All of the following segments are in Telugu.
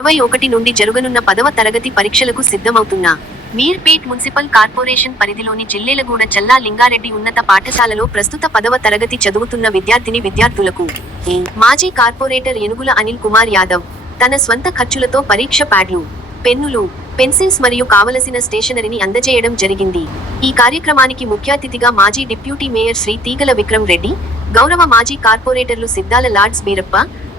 ఇరవై ఒకటి నుండి జరుగనున్న పదవ తరగతి పరీక్షలకు సిద్ధమవుతున్న. మీర్పేట్ మున్సిపల్ కార్పొరేషన్ పరిధిలోని జిల్లేలగూడ చల్లా లింగారెడ్డి ఉన్నత పాఠశాలలో ప్రస్తుత పదవ తరగతి చదువుతున్న విద్యార్థిని విద్యార్థులకు. మాజీ కార్పొరేటర్ ఎనుగుల అనిల్ కుమార్ యాదవ్ తన స్వంత ఖర్చులతో పరీక్ష ప్యాడ్లు పెన్నులు పెన్సిల్స్ మరియు కావలసిన స్టేషనరీని అందజేయడం జరిగింది. ఈ కార్యక్రమానికి ముఖ్య అతిథిగా మాజీ డిప్యూటీ మేయర్ శ్రీ తీగల విక్రమ్ రెడ్డి గౌరవ మాజీ కార్పొరేటర్లు Siddala Lords Beerappa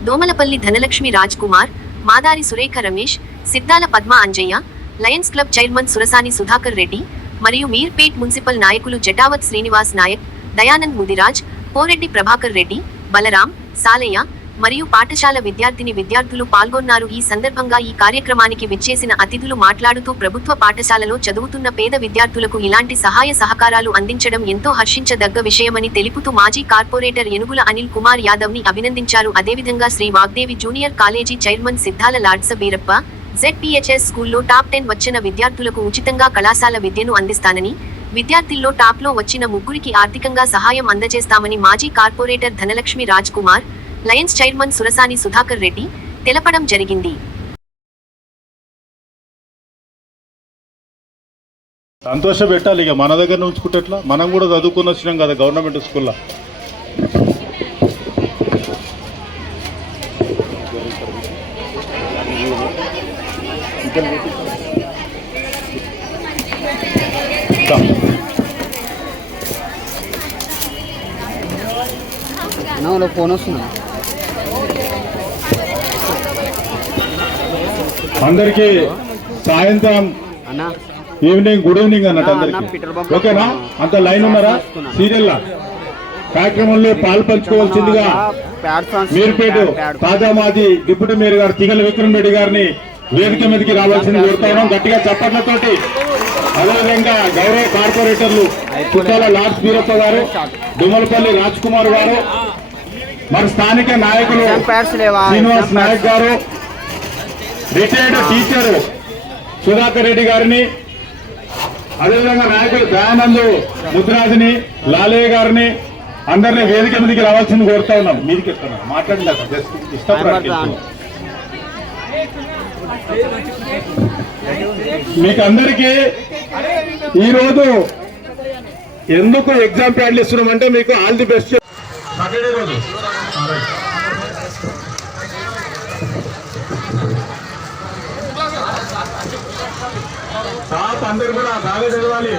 Domalapalli Dhanalakshmi Raj Kumar Madari Surekha Ramesh Siddala Padma Anjaiah lions club chairman Surasani Sudhakar Reddy మరియు మీర్పేట్ మున్సిపల్ నాయకులు జటావత్ శ్రీనివాస్ నాయక్ దయానంద్ ముదిరాజ్ పోరెడ్డి ప్రభాకర్ రెడ్డి బలరాం సాలయ్య మరియు పాఠశాల విద్యార్థిని విద్యార్థులు పాల్గొన్నారు. ఈ సందర్భంగా ఈ కార్యక్రమానికి విచ్చేసిన అతిథులు మాట్లాడుతూ ప్రభుత్వ పాఠశాలలో చదువుతున్న పేద విద్యార్థులకు ఇలాంటి సహాయ సహకారాలు అందించడం ఎంతో హర్షించదగ్గ విషయమని తెలుపుతూ మాజీ కార్పొరేటర్ ఎనుగుల అనిల్ కుమార్ యాదవ్ని అభినందించారు. అదేవిధంగా Shri Vagdevi junior college chairman Siddala లాడ్స Beerappa ZPHS స్కూల్లో టాప్ టెన్ వచ్చిన విద్యార్థులకు ఉచితంగా కళాశాల విద్యను అందిస్తానని విద్యార్థుల్లో టాప్లో వచ్చిన ముగ్గురికి ఆర్థికంగా సహాయం అందజేస్తామని మాజీ corporator Dhanalakshmi Raj Kumar lions chairman Surasani Sudhakar Reddy తెలపడం జరిగింది. సంతోష పెట్టాలి ఇక మన దగ్గర ఉంచుకుంటే ఎట్లా మనం కూడా చదువుకుని వచ్చినాం కదా గవర్నమెంట్ స్కూల్లో. ఫోన్ వస్తున్నా అందరికీ సాయంత్రం ఈవినింగ్ గుడ్ ఈవినింగ్ అన్నట్టు అన్న, అందరికి. ఓకేనా? అంత లైన్ ఉన్నారా? వస్తున్నా. సీరియల్ కార్యక్రమంలో పాలు పంచుకోవాల్సిందిగా మీరుపేట తాజామాజీ డిప్యూటీ మేయర్ గారు తిగల విక్రమ్ రెడ్డి గారిని వేదిక మీదకి రావాల్సింది కోరుతా ఉన్నాం. గట్టిగా చప్పట్లతోటి. అదేవిధంగా గౌరవ కార్పొరేటర్లు కుట్టాల లార్డ్స్ బీరప్ప గారు దుమ్మలపల్లి రాజ్ కుమార్ గారు మరి స్థానిక నాయకులు శ్రీనివాస్ నాయక్ గారు రిటైర్డ్ టీచర్ సుధాకర్ రెడ్డి గారిని అదేవిధంగా నాయకులు దయానంద్ ముద్రాజుని లాలయ్య గారిని అందరినీ వేదిక మీదకి రావాల్సింది కోరుతా ఉన్నాం. మీదికి ఎత్తున్నాం మాట్లాడిన ఇష్టపడాలి మీకు అందరికీ ఈరోజు ఎందుకు ఎగ్జామ్ ప్యాడ్లు ఇస్తున్నామంటే మీకు ఆల్ ది బెస్ట్ టాప్ అందరు కూడా బాగా చదవాలి.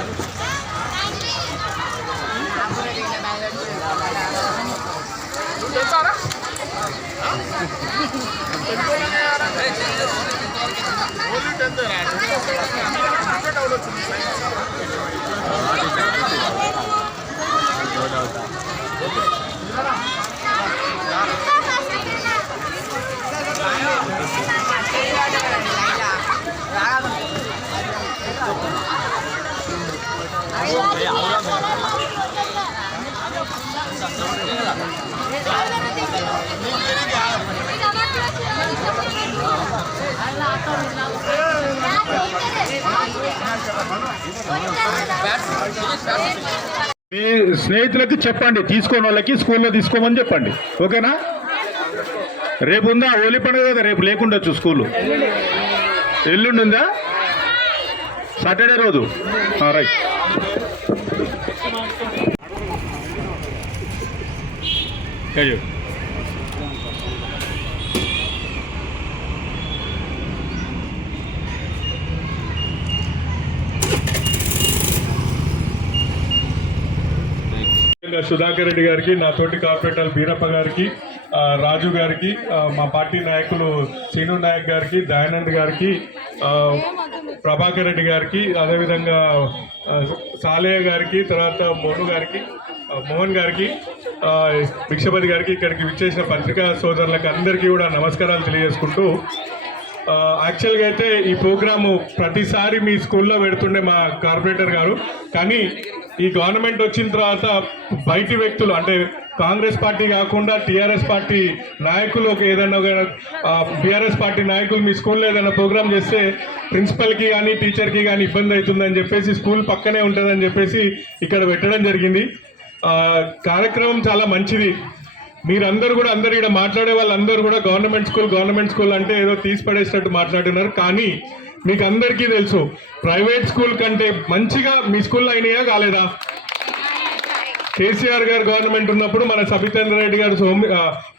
మీ స్నేహితులకి చెప్పండి తీసుకోని వాళ్ళకి స్కూల్లో తీసుకోమని చెప్పండి. ఓకేనా? రేపు ఉందా? హోలీ పండుగ కదా రేపు లేకుండొచ్చు స్కూలు. ఎల్లుండి ఉందా సాటర్డే రోజు. రైట్. రైట్ అయ్యో సుధాకర్ రెడ్డి గారికి నా తోటి కార్పొరేటర్ బీరప్ప గారికి రాజు గారికి మా పార్టీ నాయకులు శ్రీను నాయక్ గారికి దయానంద్ గారికి ప్రభాకర్ రెడ్డి గారికి అదేవిధంగా సాలయ్య గారికి తర్వాత మోను గారికి మోహన్ గారికి భిక్షపతి గారికి ఇక్కడికి విచ్చేసిన పత్రికా సోదరులకు అందరికీ కూడా నమస్కారాలు తెలియజేసుకుంటూ యాక్చువల్గా అయితే ఈ ప్రోగ్రాము ప్రతిసారి మీ స్కూల్లో పెడుతుండే మా కార్పొరేటర్ గారు కానీ ఈ గవర్నమెంట్ వచ్చిన తర్వాత బయటి వ్యక్తులు అంటే కాంగ్రెస్ పార్టీ కాకుండా టీఆర్ఎస్ పార్టీ నాయకులు ఒక ఏదైనా టీఆర్ఎస్ పార్టీ నాయకులు మీ స్కూల్లో ఏదైనా ప్రోగ్రామ్ చేస్తే ప్రిన్సిపల్కి కానీ టీచర్కి కానీ ఇబ్బంది అవుతుందని చెప్పేసి స్కూల్ పక్కనే ఉంటుందని చెప్పేసి ఇక్కడ పెట్టడం జరిగింది. కార్యక్రమం చాలా మంచిది. మీరందరూ కూడా అందరు ఇక్కడ మాట్లాడే వాళ్ళందరూ కూడా గవర్నమెంట్ స్కూల్ గవర్నమెంట్ స్కూల్ అంటే ఏదో తీసి పడేసినట్టు మాట్లాడుతున్నారు కానీ మీకు అందరికీ తెలుసు. ప్రైవేట్ స్కూల్ కంటే మంచిగా మీ స్కూల్లో అయినాయా కాలేదా? కేసీఆర్ గారు గవర్నమెంట్ ఉన్నప్పుడు మన సబితేంద్ర రెడ్డి గారు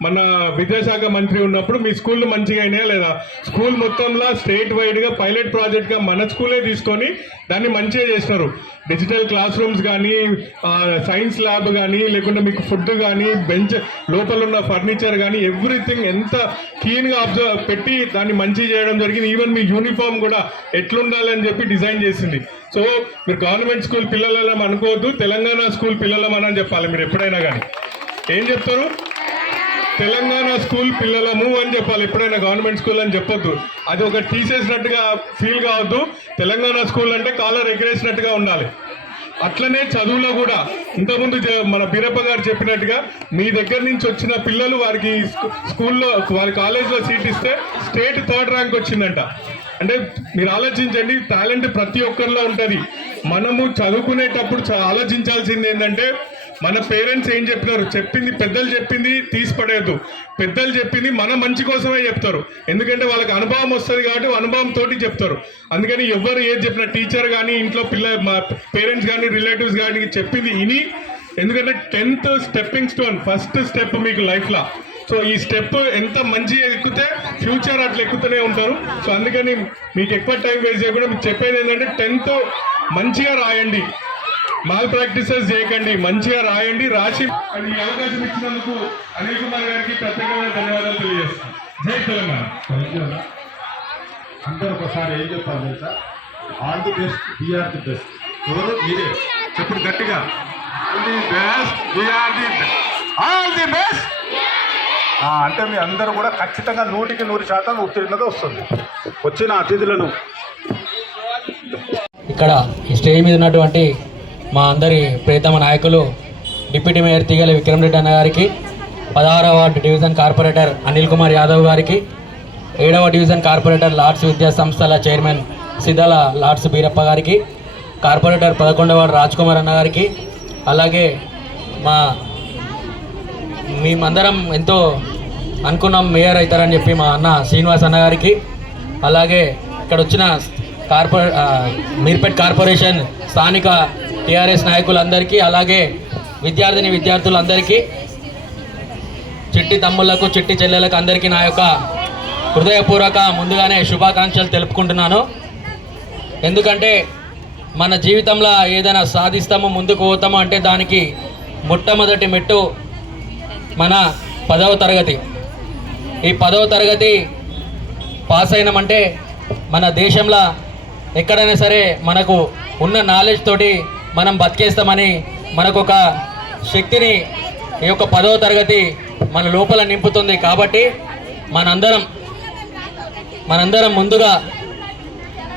మన విద్యాశాఖ మంత్రి ఉన్నప్పుడు మీ స్కూల్ మంచిగా అయినాయా లేదా? స్కూల్ మొత్తంలో స్టేట్ వైడ్గా పైలట్ ప్రాజెక్ట్గా మన స్కూలే తీసుకొని దాన్ని మంచిగా చేసినారు. డిజిటల్ క్లాస్ రూమ్స్ కానీ సైన్స్ ల్యాబ్ కానీ లేకుంటే మీకు ఫుడ్ కానీ బెంచ్ లోపల ఉన్న ఫర్నిచర్ కానీ ఎవ్రీథింగ్ ఎంత క్లీన్గా అబ్జర్వ్ పెట్టి దాన్ని మంచి చేయడం జరిగింది. ఈవెన్ మీ యూనిఫామ్ కూడా ఎట్లుండాలి అని చెప్పి డిజైన్ చేసింది. సో మీరు గవర్నమెంట్ స్కూల్ పిల్లలం అనుకోవద్దు తెలంగాణ స్కూల్ పిల్లలం అని చెప్పాలి మీరు ఎప్పుడైనా కానీ. ఏం చెప్తారు? తెలంగాణ స్కూల్ పిల్లలము అని చెప్పాలి ఎప్పుడైనా గవర్నమెంట్ స్కూల్ అని చెప్పొద్దు. అది ఒక తీసేసినట్టుగా ఫీల్ కావద్దు. తెలంగాణ స్కూల్ అంటే కాలర్ ఎగరేసినట్టుగా ఉండాలి. అట్లనే చదువులో కూడా ఇంతకుముందు మన బీరప్ప గారు చెప్పినట్టుగా మీ దగ్గర నుంచి వచ్చిన పిల్లలు వారికి స్కూల్లో వారి కాలేజ్లో సీట్ ఇస్తే స్టేట్ థర్డ్ ర్యాంక్ వచ్చిందంట. అంటే మీరు ఆలోచించండి టాలెంట్ ప్రతి ఒక్కరిలో ఉంటుంది. మనము చదువుకునేటప్పుడు చ- ఆలోచించాల్సింది ఏంటంటే మన పేరెంట్స్ ఏం చెప్పినారు? చెప్పింది పెద్దలు చెప్పింది తీసి పెద్దలు చెప్పింది మన మంచి కోసమే చెప్తారు. ఎందుకంటే వాళ్ళకి అనుభవం వస్తుంది కాబట్టి అనుభవం తోటి చెప్తారు. అందుకని ఎవరు ఏది చెప్పినా టీచర్ కానీ ఇంట్లో పిల్ల పేరెంట్స్ కానీ రిలేటివ్స్ కానీ చెప్పింది ఇని. ఎందుకంటే tenth stepping stone first step మీకు లైఫ్లో. సో ఈ స్టెప్ ఎంత మంచి ఎక్కితే ఫ్యూచర్ అట్లా ఎక్కుతూనే ఉంటారు. సో అందుకని మీకు ఎక్కువ టైం వేస్ట్ చేయకుండా మీకు చెప్పేది ఏంటంటే టెన్త్ మంచిగా రాయండి. మాల్ ప్రాక్టీసెస్ చేయకండి. మంచిగా రాయండి. రాసి అది ఈ అవకాశం ఇచ్చినందుకు అనిల్ కుమార్ గారికి ప్రత్యేకమైన ధన్యవాదాలు తెలియజేస్తాను జై తెలంగాణ. అందరూ ఒకసారి ఏం చెప్తారు తెలుసా? All the best. BR the best ఎవరు? మీరే. చెప్పండి గట్టిగా. ఆల్ ది బెస్ట్ బీఆర్ ది ఆల్ ది బెస్ట్ అంటే మీ అందరూ కూడా ఖచ్చితంగా నూటికి నూరు శాతం ఉత్తీర్ణత వస్తుంది. వచ్చిన అతిథులను. ఇక్కడ ఈ స్టేజ్ మీద ఉన్నటువంటి మా అందరి ప్రియతమ నాయకులు డిప్యూటీ మేయర్ తీగల విక్రమ్ రెడ్డి అన్న గారికి పదహారవ ward division corporator Anil Kumar Yadav గారికి ఏడవ డివిజన్ కార్పొరేటర్ లార్డ్స్ విద్యా సంస్థల చైర్మన్ సిద్ధాల లార్డ్స్ బీరప్ప గారికి కార్పొరేటర్ పదకొండవ రాజ్ కుమార్ అన్న గారికి అలాగే మా మేమందరం ఎంతో అనుకున్నాం మేయర్ అవుతారని చెప్పి మా అన్న శ్రీనివాస్ అన్న గారికి. అలాగే ఇక్కడ వచ్చిన కార్పొరే మీర్పేట్ కార్పొరేషన్ స్థానిక టీఆర్ఎస్ నాయకులందరికీ అలాగే విద్యార్థిని విద్యార్థులందరికీ చిట్టి తమ్ముళ్ళకు చిట్టి చెల్లెలకు అందరికీ నా యొక్క హృదయపూర్వక ముందుగానే శుభాకాంక్షలు తెలుపుకుంటున్నాను. ఎందుకంటే మన జీవితంలో ఏదైనా సాధిస్తాము ముందుకు పోతాము అంటే దానికి మొట్టమొదటి మెట్టు మన పదవ తరగతి. ఈ పదవ తరగతి పాస్ అయినామంటే మన దేశంలో ఎక్కడైనా సరే మనకు ఉన్న నాలెడ్జ్ తోటి మనం బతికేస్తామని మనకు ఒక శక్తిని ఈ యొక్క పదవ తరగతి మన లోపల నింపుతుంది కాబట్టి మనందరం మనందరం ముందుగా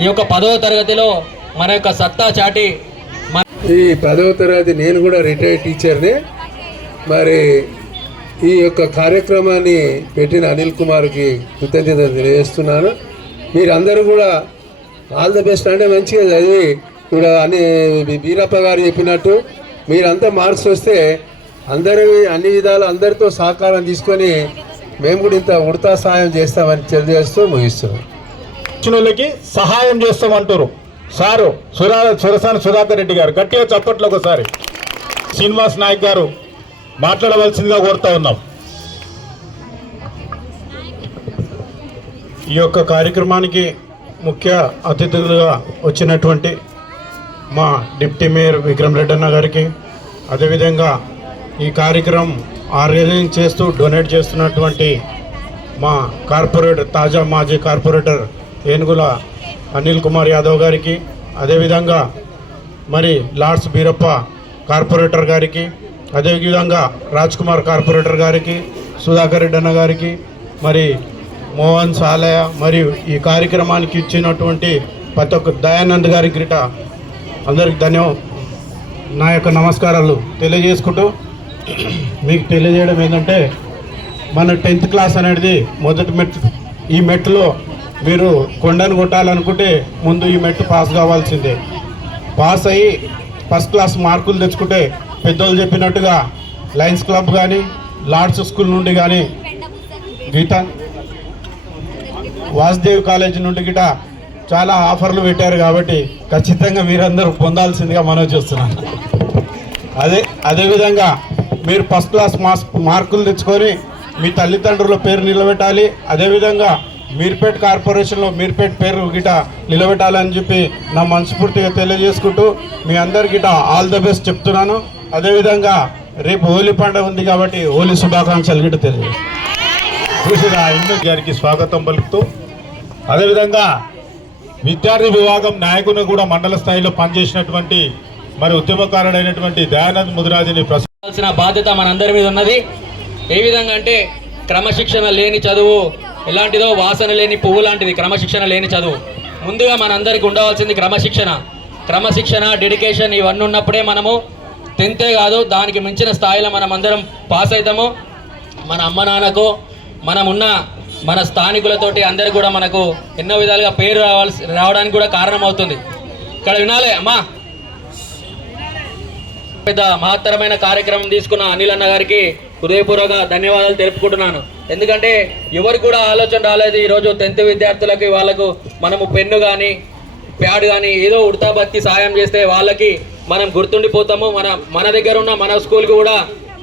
ఈ యొక్క పదవ తరగతిలో మన యొక్క సత్తా చాటి ఈ పదవ తరగతి నేను కూడా రిటైర్డ్ టీచర్ని మరి ఈ యొక్క కార్యక్రమాన్ని పెట్టిన అనిల్ కుమార్కి కృతజ్ఞత తెలియజేస్తున్నాను. మీరందరూ కూడా ఆల్ ద బెస్ట్ అంటే మంచిగా చదివి కూడా అని వీరప్ప గారు చెప్పినట్టు మీరంతా మార్క్స్ వస్తే అందరి అన్ని విధాలు అందరితో సహకారం తీసుకొని మేము కూడా ఇంత ఉడతా సహాయం చేస్తామని తెలియజేస్తూ ముగిస్తున్నాం. వచ్చిన వాళ్ళకి సహాయం చేస్తామంటారు. సారు సురా సురసాని సుధాకర్ రెడ్డి గారు గట్టిగా చప్పట్లు ఒకసారి శ్రీనివాస్ నాయక్ గారు మాట్లాడవలసిందిగా కోరుతా ఉన్నాం. ఈ యొక్క కార్యక్రమానికి ముఖ్య అతిథులుగా వచ్చినటువంటి మా డిప్టీ మేయర్ విక్రమ్ రెడ్డన్న గారికి అదేవిధంగా ఈ కార్యక్రమం ఆర్గనైజింగ్ చేస్తూ డొనేట్ చేస్తున్నటువంటి మా కార్పొరేటర్ తాజా మాజీ కార్పొరేటర్ ఏనుగుల అనిల్ కుమార్ యాదవ్ గారికి అదేవిధంగా మరి లార్డ్స్ బీరప్ప కార్పొరేటర్ గారికి అదేవిధంగా రాజ్ కుమార్ కార్పొరేటర్ గారికి సుధాకర్ రెడ్డి అన్న గారికి మరి మోహన్ సాలయ మరియు ఈ కార్యక్రమానికి ఇచ్చినటువంటి ప్రతి ఒక్క దయానంద్ గారి గిట అందరికి ధన్యం. నా యొక్క నమస్కారాలు తెలియజేసుకుంటూ మీకు తెలియజేయడం ఏంటంటే మన టెన్త్ క్లాస్ అనేది మొదటి మెట్ ఈ మెట్టులో మీరు కొండను కొట్టాలనుకుంటే ముందు ఈ మెట్టు పాస్ కావాల్సిందే. పాస్ అయ్యి ఫస్ట్ క్లాస్ మార్కులు తెచ్చుకుంటే పెద్దోళ్ళు చెప్పినట్టుగా లయన్స్ క్లబ్ కానీ లార్డ్స్ స్కూల్ నుండి కానీ గీతా వాసుదేవ్ కాలేజీ నుండి గిట చాలా ఆఫర్లు పెట్టారు కాబట్టి ఖచ్చితంగా మీరందరూ పొందాల్సిందిగా మనవి చూస్తున్నాను. అదే అదేవిధంగా మీరు ఫస్ట్ క్లాస్ మాస్ మార్కులు తెచ్చుకొని మీ తల్లిదండ్రుల పేరు నిలబెట్టాలి. అదేవిధంగా మీర్పేట్ కార్పొరేషన్లో మీర్పేట్ పేరు గిట నిలబెట్టాలని చెప్పి నా మనస్ఫూర్తిగా తెలియజేసుకుంటూ మీ అందరి గిట ఆల్ ద బెస్ట్ చెప్తున్నాను. అదేవిధంగా రేపు హోలీ పండుగ ఉంది కాబట్టి హోలీ శుభాకాంక్షలు గిట తెలియజేస్తాను. చూసిన గారికి స్వాగతం పలుకుతూ అదేవిధంగా విద్యార్థి విభాగం నాయకుని కూడా మండల స్థాయిలో పనిచేసినటువంటి మరి ఉద్యమకారుడైనటువంటి దయానంద్ ముదిరాజుని ప్రస బాధ్యత మనందరి మీద ఉన్నది. ఏ విధంగా అంటే క్రమశిక్షణ లేని చదువు ఎలాంటిదో వాసన లేని పువ్వు లాంటిది క్రమశిక్షణ లేని చదువు. ముందుగా మనందరికి ఉండవలసింది క్రమశిక్షణ. క్రమశిక్షణ డెడికేషన్ ఇవన్నీ ఉన్నప్పుడే మనము టెన్తే కాదు దానికి మించిన స్థాయిలో మనం అందరం పాస్ అవుతాము మన అమ్మ నాన్నకు మనం ఉన్న మన స్థానికులతోటి అందరు కూడా మనకు ఎన్నో విధాలుగా పేరు రావాల్సి రావడానికి కూడా కారణం అవుతుంది ఇక్కడ వినాలే అమ్మా. పెద్ద మహత్తరమైన కార్యక్రమం తీసుకున్న అనిల్ అన్న గారికి హృదయపూర్వక ధన్యవాదాలు తెలుపుకుంటున్నాను. ఎందుకంటే ఎవరు కూడా ఆలోచన రాలేదు ఈరోజు టెన్త్ విద్యార్థులకి వాళ్ళకు మనము పెన్ను కానీ ప్యాడ్ కానీ ఏదో ఉడతాబత్తి సాయం చేస్తే వాళ్ళకి మనం గుర్తుండిపోతాము. మన మన దగ్గర ఉన్న మన స్కూల్కి కూడా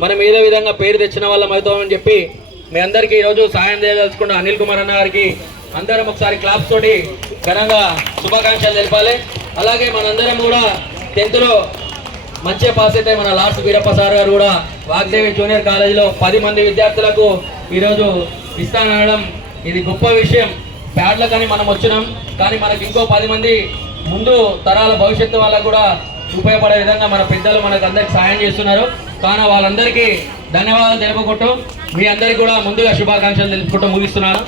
మనం ఏదో విధంగా పేరు తెచ్చిన వాళ్ళం అవుతామని చెప్పి మీ అందరికీ ఈరోజు సాయం చేయదలుచుకున్న అనిల్ కుమార్ అన్న గారికి అందరం ఒకసారి క్లాప్స్ తోటి ఘనంగా శుభాకాంక్షలు తెలపాలి. అలాగే మనందరం కూడా టెన్త్లో మంచిగా పాస్ అయితే మన లాస్ట్ వీరప్ప సార్ గారు కూడా వాగ్దేవి జూనియర్ కాలేజీలో పది మంది విద్యార్థులకు ఈరోజు ఇస్తానడం ఇది గొప్ప విషయం. ప్యాడ్ల కానీ మనం వచ్చినాం. కానీ మనకి ఇంకో పది మంది ముందు తరాల భవిష్యత్తు వాళ్ళకు కూడా ఉపయోగపడే విధంగా మన పెద్దలు మనకు అందరికి సాయం చేస్తున్నారు. కానీ వాళ్ళందరికీ ధన్యవాదాలు తెలుపుకుంటూ మీ అందరికీ కూడా ముందుగా శుభాకాంక్షలు తెలుపుకుంటూ ముగిస్తున్నాను.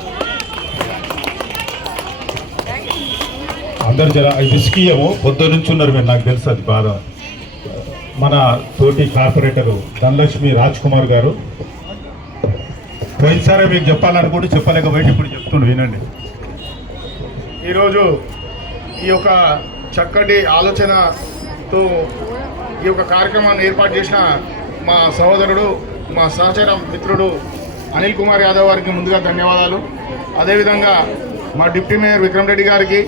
అందరు జర ఇది ఇసుకీయము పొద్దు నుంచి ఉన్నారు మీరు నాకు తెలుసు అది బాధ. మన తోటి కార్పొరేటర్ ధనలక్ష్మి రాజ్ కుమార్ గారు. పోయినసారి మీకు చెప్పాలనుకుంటే చెప్పలేకపోయి ఇప్పుడు చెప్తుండు వినండి. ఈరోజు ఈ యొక్క చక్కటి ఆలోచనతో ఈ యొక్క కార్యక్రమాన్ని ఏర్పాటు చేసిన మా సహోదరుడు మా సహచర మిత్రుడు అనిల్ కుమార్ యాదవ్ గారికి ముందుగా ధన్యవాదాలు. అదేవిధంగా మా డిప్యూటీ మేయర్ విక్రమ్ రెడ్డి గారికి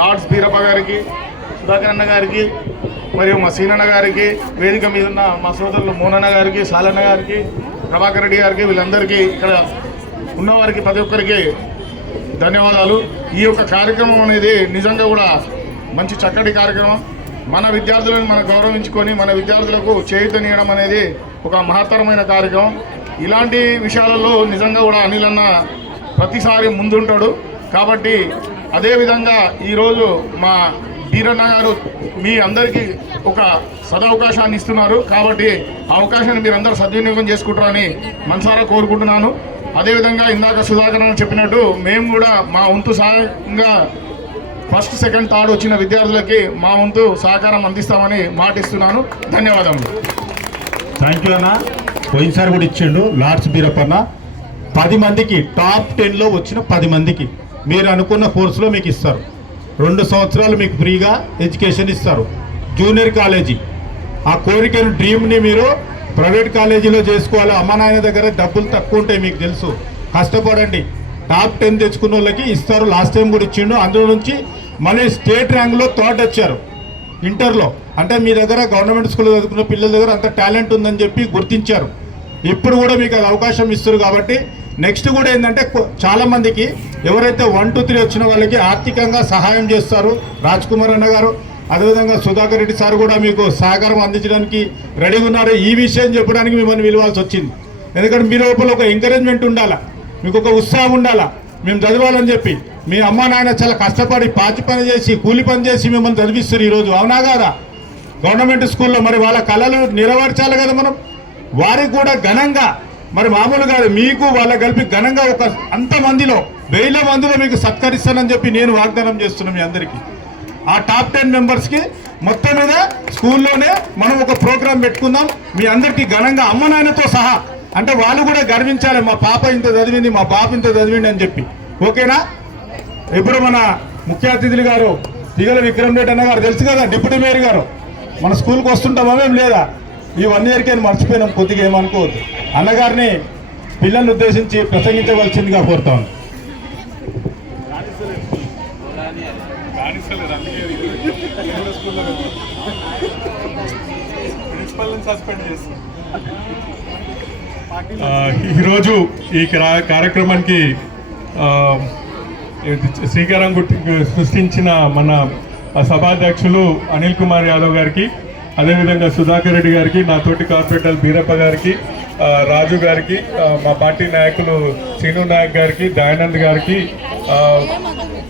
లార్డ్స్ బీరప్ప గారికి సుధాకర్ అన్న గారికి మరియు మా సీనన్న గారికి వేదిక మీద ఉన్న మా సోదరులు మోనన్న గారికి సాలన్న గారికి ప్రభాకర్ రెడ్డి గారికి వీళ్ళందరికీ ఇక్కడ ఉన్నవారికి ప్రతి ఒక్కరికి ధన్యవాదాలు. ఈ యొక్క కార్యక్రమం అనేది నిజంగా కూడా మంచి చక్కటి కార్యక్రమం. మన విద్యార్థులను మనం గౌరవించుకొని మన విద్యార్థులకు చేయుతనియడం అనేది ఒక మహత్తరమైన కార్యక్రమం. ఇలాంటి విషయాలలో నిజంగా కూడా అనిల్ అన్న ప్రతిసారి ముందుంటాడు. కాబట్టి అదేవిధంగా ఈరోజు మా బీరన్న గారు మీ అందరికీ ఒక సదవకాశాన్ని ఇస్తున్నారు. కాబట్టి ఆ అవకాశాన్ని మీరు అందరూ సద్వినియోగం చేసుకుంటారని మనసారా కోరుకుంటున్నాను. అదేవిధంగా ఇందాక సుధాకర్ చెప్పినట్టు మేము కూడా మా వంతు సహాయంగా ఫస్ట్ సెకండ్ థర్డ్ వచ్చిన విద్యార్థులకి మా వంతు సహకారం అందిస్తామని మాటిస్తున్నాను. ధన్యవాదములు. థ్యాంక్ యూ అన్న. పోయినసారి కూడా ఇచ్చిండు లార్డ్స్ బీరప్ప అన్న. పది మందికి టాప్ టెన్లో వచ్చిన పది మందికి మీరు అనుకున్న కోర్సులో మీకు ఇస్తారు. రెండు సంవత్సరాలు మీకు ఫ్రీగా ఎడ్యుకేషన్ ఇస్తారు. జూనియర్ కాలేజీ ఆ కోరికను డ్రీమ్ని మీరు ప్రైవేట్ కాలేజీలో చేసుకోవాలి. అమ్మ నాయన దగ్గర డబ్బులు తక్కువ ఉంటాయి మీకు తెలుసు. కష్టపడండి. టాప్ టెన్ తెచ్చుకున్న వాళ్ళకి ఇస్తారు. లాస్ట్ టైం కూడా ఇచ్చిండు. అందులో నుంచి మళ్ళీ స్టేట్ ర్యాంక్లో థర్డ్ వచ్చారు. ఇంటర్లో అంటే మీ దగ్గర గవర్నమెంట్ స్కూల్ చదువుకున్న పిల్లల దగ్గర అంత టాలెంట్ ఉందని చెప్పి గుర్తించారు. ఇప్పుడు కూడా మీకు అది అవకాశం ఇస్తారు కాబట్టి నెక్స్ట్ కూడా ఏంటంటే చాలామందికి చాలా మందికి ఎవరైతే వన్ టూ త్రీ వచ్చిన వాళ్ళకి ఆర్థికంగా సహాయం చేస్తారు. రాజ్ కుమార్ అన్న గారు అదేవిధంగా సుధాకర్ రెడ్డి సార్ కూడా మీకు సహకారం అందించడానికి రెడీగా ఉన్నారు. ఈ విషయం చెప్పడానికి మిమ్మల్ని పిలవాల్సి వచ్చింది. ఎందుకంటే మీ లోపల ఒక ఎంకరేజ్మెంట్ ఉండాలా? మీకు ఒక ఉత్సాహం ఉండాలా? మేము చదవాలని చెప్పి మీ అమ్మ నాయన చాలా కష్టపడి పాచి పని చేసి కూలి పని చేసి మిమ్మల్ని చదివిస్తారు ఈరోజు. అవునా కాదా? గవర్నమెంట్ స్కూల్లో మరి వాళ్ళ కళలు నెరవేర్చాలి కదా మనం? వారికి కూడా ఘనంగా మరి మామూలు కాదు మీకు వాళ్ళ కలిపి ఘనంగా ఒక అంత మందిలో వేల మందిలో మీకు సత్కరిస్తానని చెప్పి నేను వాగ్దానం చేస్తున్నాను మీ అందరికీ. ఆ టాప్ టెన్ మెంబర్స్కి మొత్తం మీద స్కూల్లోనే మనం ఒక ప్రోగ్రాం పెట్టుకుందాం. మీ అందరికీ ఘనంగా అమ్మ నాయనతో సహా అంటే వాళ్ళు కూడా గర్వించాలి మా పాప ఇంత చదివింది మా బాబు ఇంత చదివింది అని చెప్పి. ఓకేనా? ఇప్పుడు మన ముఖ్య అతిథులు గారు దిగల విక్రమ్ రెడ్డి అన్న గారు తెలుసు కదా డిప్యూటీ మేయర్ గారు. మన స్కూల్కి వస్తుంటామా మేము లేదా? ఈ వన్ ఇయర్కి మర్చిపోయినాం కొద్దిగా ఏమనుకోవద్దు. అన్నగారిని పిల్లల్ని ఉద్దేశించి ప్రసంగించవలసిందిగా కోరుతాను ఈరోజు ఈ కార్యక్రమానికి శ్రీకారం గుట్టి సృష్టించిన మన సభాధ్యక్షులు అనిల్ కుమార్ యాదవ్ గారికి అదేవిధంగా సుధాకర్ రెడ్డి గారికి నా తోటి కార్పొరేటర్ బీరప్ప గారికి రాజు గారికి మా పార్టీ నాయకులు శ్రీను నాయక్ గారికి దయానంద్ గారికి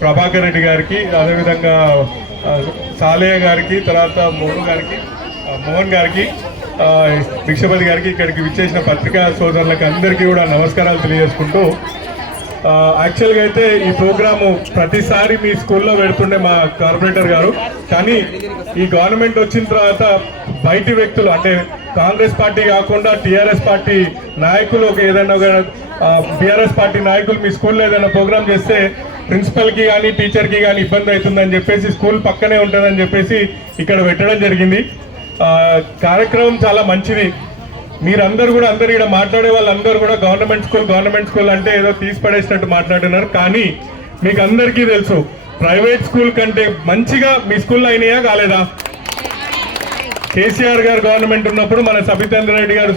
ప్రభాకర్ రెడ్డి గారికి అదేవిధంగా సాలయ్య గారికి తర్వాత మోహన్ గారికి మోహన్ గారికి ఆ, భిక్షపతి గారికి ఇక్కడికి విచ్చేసిన పత్రికా సోదరులకు అందరికీ కూడా నమస్కారాలు తెలియజేసుకుంటూ యాక్చువల్గా అయితే ఈ ప్రోగ్రాము ప్రతిసారి మీ స్కూల్లో పెడుతుండే మా కార్పొరేటర్ గారు. కానీ ఈ గవర్నమెంట్ వచ్చిన తర్వాత బయటి వ్యక్తులు అంటే కాంగ్రెస్ పార్టీ కాకుండా టీఆర్ఎస్ పార్టీ నాయకులు ఒక ఏదైనా బీఆర్ఎస్ పార్టీ నాయకులు మీ స్కూల్లో ఏదైనా ప్రోగ్రామ్ చేస్తే ప్రిన్సిపల్కి కానీ టీచర్కి కానీ ఇబ్బంది అవుతుందని చెప్పేసి స్కూల్ పక్కనే ఉంటుందని చెప్పేసి ఇక్కడ పెట్టడం జరిగింది. కార్యక్రమం చాలా మంచిది. మీరందరూ కూడా అందరు ఇక్కడ మాట్లాడే వాళ్ళందరూ కూడా గవర్నమెంట్ స్కూల్ గవర్నమెంట్ స్కూల్ అంటే ఏదో తీసి పడేసినట్టు మాట్లాడుతున్నారు కానీ మీకు అందరికీ తెలుసు ప్రైవేట్ స్కూల్ కంటే మంచిగా మీ స్కూల్లో అయినాయా కాలేదా? కేసీఆర్ గారు గవర్నమెంట్ ఉన్నప్పుడు మన సబితేంద్ర రెడ్డి గారు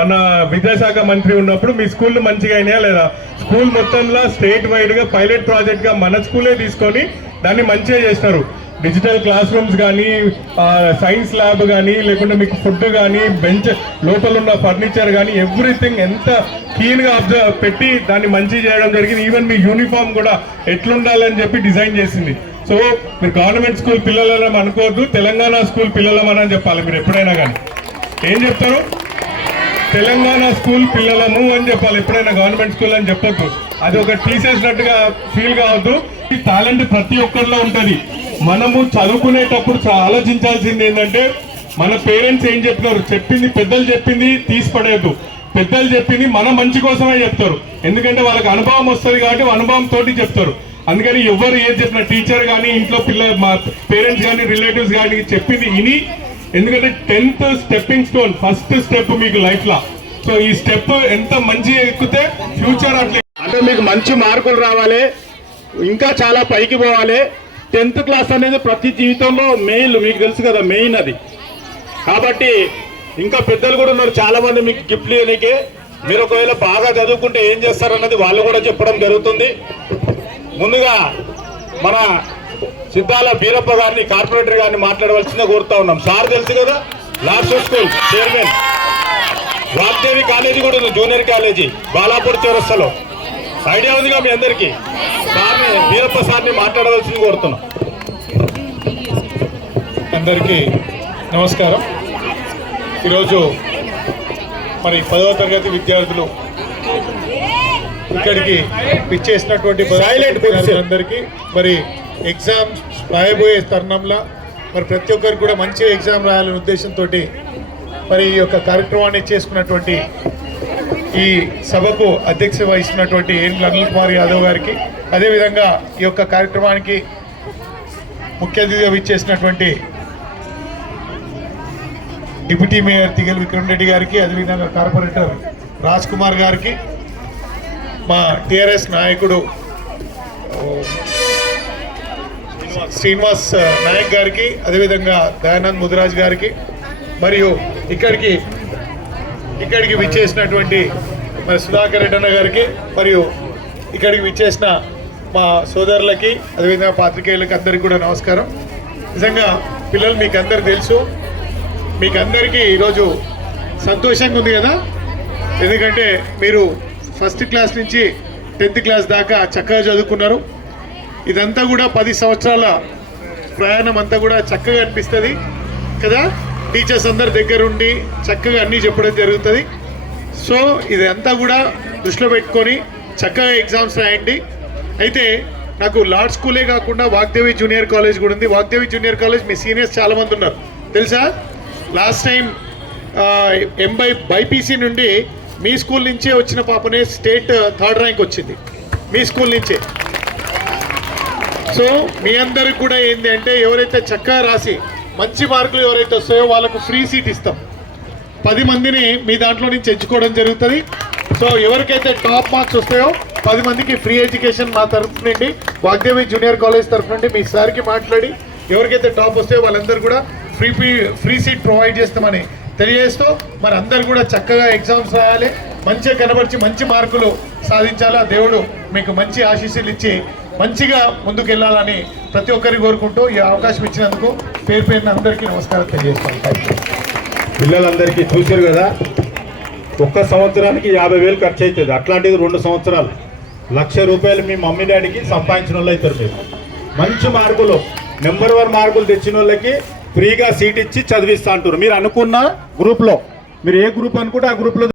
మన విద్యాశాఖ మంత్రి ఉన్నప్పుడు మీ స్కూల్ మంచిగా అయినాయా లేదా? స్కూల్ మొత్తంలో స్టేట్ వైడ్గా పైలట్ ప్రాజెక్ట్గా మన స్కూలే తీసుకొని దాన్ని మంచిగా చేసినారు. డిజిటల్ క్లాస్ రూమ్స్ కానీ సైన్స్ ల్యాబ్ కానీ లేకుంటే మీకు ఫుడ్ కానీ బెంచ్ లోపల ఉన్న ఫర్నిచర్ కానీ ఎవ్రీథింగ్ ఎంత క్లీన్గా అబ్జర్వ్ పెట్టి దాన్ని మంచి చేయడం జరిగింది. ఈవెన్ మీ యూనిఫామ్ కూడా ఎట్లుండాలని చెప్పి డిజైన్ చేసింది. సో మీరు గవర్నమెంట్ స్కూల్ పిల్లలని అనుకోవద్దు తెలంగాణ స్కూల్ పిల్లలమని చెప్పాలి మీరు ఎప్పుడైనా కానీ ఏం చెప్తారు? తెలంగాణ స్కూల్ పిల్లలము అని చెప్పాలి ఎప్పుడైనా గవర్నమెంట్ స్కూల్ అని చెప్పొద్దు. అది ఒక తీసేసినట్టుగా ఫీల్ కావద్దు. ఈ టాలెంట్ ప్రతి ఒక్కరిలో ఉంటుంది. మనము చదువుకునేటప్పుడు ఆలోచించాల్సింది ఏంటంటే మన పేరెంట్స్ ఏం చెప్తున్నారు? చెప్పింది పెద్దలు చెప్పింది తీసి పడేయద్దు పెద్దలు చెప్పింది మన మంచి కోసమే చెప్తారు. ఎందుకంటే వాళ్ళకి అనుభవం వస్తుంది కాబట్టి అనుభవం తోటి చెప్తారు. అందుకని ఎవరు ఏం చెప్పిన టీచర్ కానీ ఇంట్లో పిల్ల మా పేరెంట్స్ కానీ రిలేటివ్స్ కానీ చెప్పింది విని ఎందుకంటే tenth stepping stone first step మీకు లైఫ్లో సో ఈ స్టెప్ ఎంత మంచిగా ఎక్కితే ఫ్యూచర్ అట్లా. అంటే మీకు మంచి మార్కులు రావాలి. ఇంకా చాలా పైకి పోవాలి. టెన్త్ క్లాస్ అనేది ప్రతి జీవితంలో మెయిన్ మీకు తెలుసు కదా మెయిన్ అది. కాబట్టి ఇంకా పెద్దలు కూడా ఉన్నారు. చాలా మంది మీకు గిఫ్ట్లు ఇవ్వడానికి మీరు ఒకవేళ బాగా చదువుకుంటే ఏం చేస్తారన్నది వాళ్ళు కూడా చెప్పడం జరుగుతుంది. ముందుగా మన సిద్ధాల బీరప్ప గారిని కార్పొరేటర్ గారిని మాట్లాడవలసిందే కోరుతా ఉన్నాం. సార్ తెలుసు కదా last school chairman. Vagdevi college కూడా ఉంది జూనియర్ కాలేజీ బాలాపూర్ చౌరస్తలో. ఐడియా ఉందిగా మీ అందరికీ? సార్ని వీరప్ప సార్ని మాట్లాడవలసింది కోరుతున్నాం. అందరికీ నమస్కారం. ఈరోజు మరి పదవ తరగతి విద్యార్థులు ఇక్కడికి పిచ్చేసినటువంటి Silent, అందరికీ. మరి ఎగ్జామ్స్ రాయబోయే తరుణంలో మరి ప్రతి ఒక్కరికి కూడా మంచిగా ఎగ్జామ్ రాయాలనే ఉద్దేశంతో మరి ఈ యొక్క కార్యక్రమాన్ని చేసుకున్నటువంటి ఈ సభకు అధ్యక్ష వహిస్తున్నటువంటి ఏంటి అనిల్ కుమార్ యాదవ్ గారికి. అదేవిధంగా ఈ యొక్క కార్యక్రమానికి ముఖ్య అతిథిగా విచ్చేసినటువంటి డిప్యూటీ మేయర్ తిగల్ విక్రమ్ రెడ్డి గారికి అదేవిధంగా కార్పొరేటర్ రాజ్ కుమార్ గారికి మా టిఆర్ఎస్ నాయకుడు శ్రీనివాస్ నాయక్ గారికి అదేవిధంగా దయానంద్ ముదిరాజ్ గారికి మరియు ఇక్కడికి ఇక్కడికి విచ్చేసినటువంటి మరి సుధాకర్ రెడ్డన్న గారికి మరియు ఇక్కడికి విచ్చేసిన మా సోదరులకి అదేవిధంగా పాత్రికేయులకి అందరికీ కూడా నమస్కారం. నిజంగా పిల్లలు మీకు అందరు తెలుసు. మీకు అందరికీ ఈరోజు సంతోషంగా ఉంది కదా? ఎందుకంటే మీరు ఫస్ట్ క్లాస్ నుంచి టెన్త్ క్లాస్ దాకా చక్కగా చదువుకున్నారు. ఇదంతా కూడా పది సంవత్సరాల ప్రయాణం అంతా కూడా చక్కగా అనిపిస్తుంది. కదా? టీచర్స్ అందరి దగ్గర ఉండి చక్కగా అన్నీ చెప్పడం జరుగుతుంది. సో ఇదంతా కూడా దృష్టిలో పెట్టుకొని చక్కగా ఎగ్జామ్స్ రాయండి. అయితే నాకు లార్డ్ స్కూలే కాకుండా వాగ్దేవి జూనియర్ కాలేజ్ కూడా ఉంది. వాగ్దేవి జూనియర్ కాలేజ్ మీ సీనియర్స్ చాలా మంది ఉన్నారు. తెలుసా? లాస్ట్ టైం ఎంబై బైపీసీ నుండి మీ స్కూల్ నుంచే వచ్చిన పాపనే స్టేట్ థర్డ్ ర్యాంక్ వచ్చింది. మీ స్కూల్ నుంచే. సో మీ అందరికి కూడా ఏంటి అంటే ఎవరైతే చక్కగా రాసి మంచి మార్కులు ఎవరైతే వస్తాయో వాళ్ళకు ఫ్రీ సీట్ ఇస్తాం. పది మందిని మీ దాంట్లో నుంచి ఎంచుకోవడం జరుగుతుంది. సో ఎవరికైతే టాప్ మార్క్స్ వస్తాయో పది మందికి ఫ్రీ ఎడ్యుకేషన్ మా తరఫు నుండి వాగ్దేవి జూనియర్ కాలేజ్ తరఫు నుండి మీ సార్కి మాట్లాడి ఎవరికైతే టాప్ వస్తాయో వాళ్ళందరూ కూడా ఫ్రీ ఫ్రీ సీట్ ప్రొవైడ్ చేస్తామని తెలియజేస్తూ మరి అందరు కూడా చక్కగా ఎగ్జామ్స్ రాయాలి. మంచిగా కనబరిచి మంచి మార్కులు సాధించాలా దేవుడు మీకు మంచి ఆశీస్సులు ఇచ్చి మంచిగా ముందుకు వెళ్ళాలని ప్రతి ఒక్కరిని కోరుకుంటూ ఈ అవకాశం ఇచ్చినందుకు పేరు పేరున అందరికీ నమస్కారం తెలియజేస్తాను. పిల్లలందరికీ చూశారు కదా? ఒక్క సంవత్సరానికి యాభై వేలు ఖర్చు అవుతుంది అట్లాంటిది రెండు సంవత్సరాలు. లక్ష రూపాయలు మీ మమ్మీ డాడీకి సంపాదించిన వాళ్ళు అవుతారు మీరు. మంచి మార్కులు. నెంబర్ వన్ మార్కులు తెచ్చిన వాళ్ళకి ఫ్రీగా సీట్ ఇచ్చి చదివిస్తా అంటారు. మీరు అనుకున్న గ్రూప్లో. మీరు ఏ గ్రూప్ అనుకుంటే ఆ గ్రూప్లో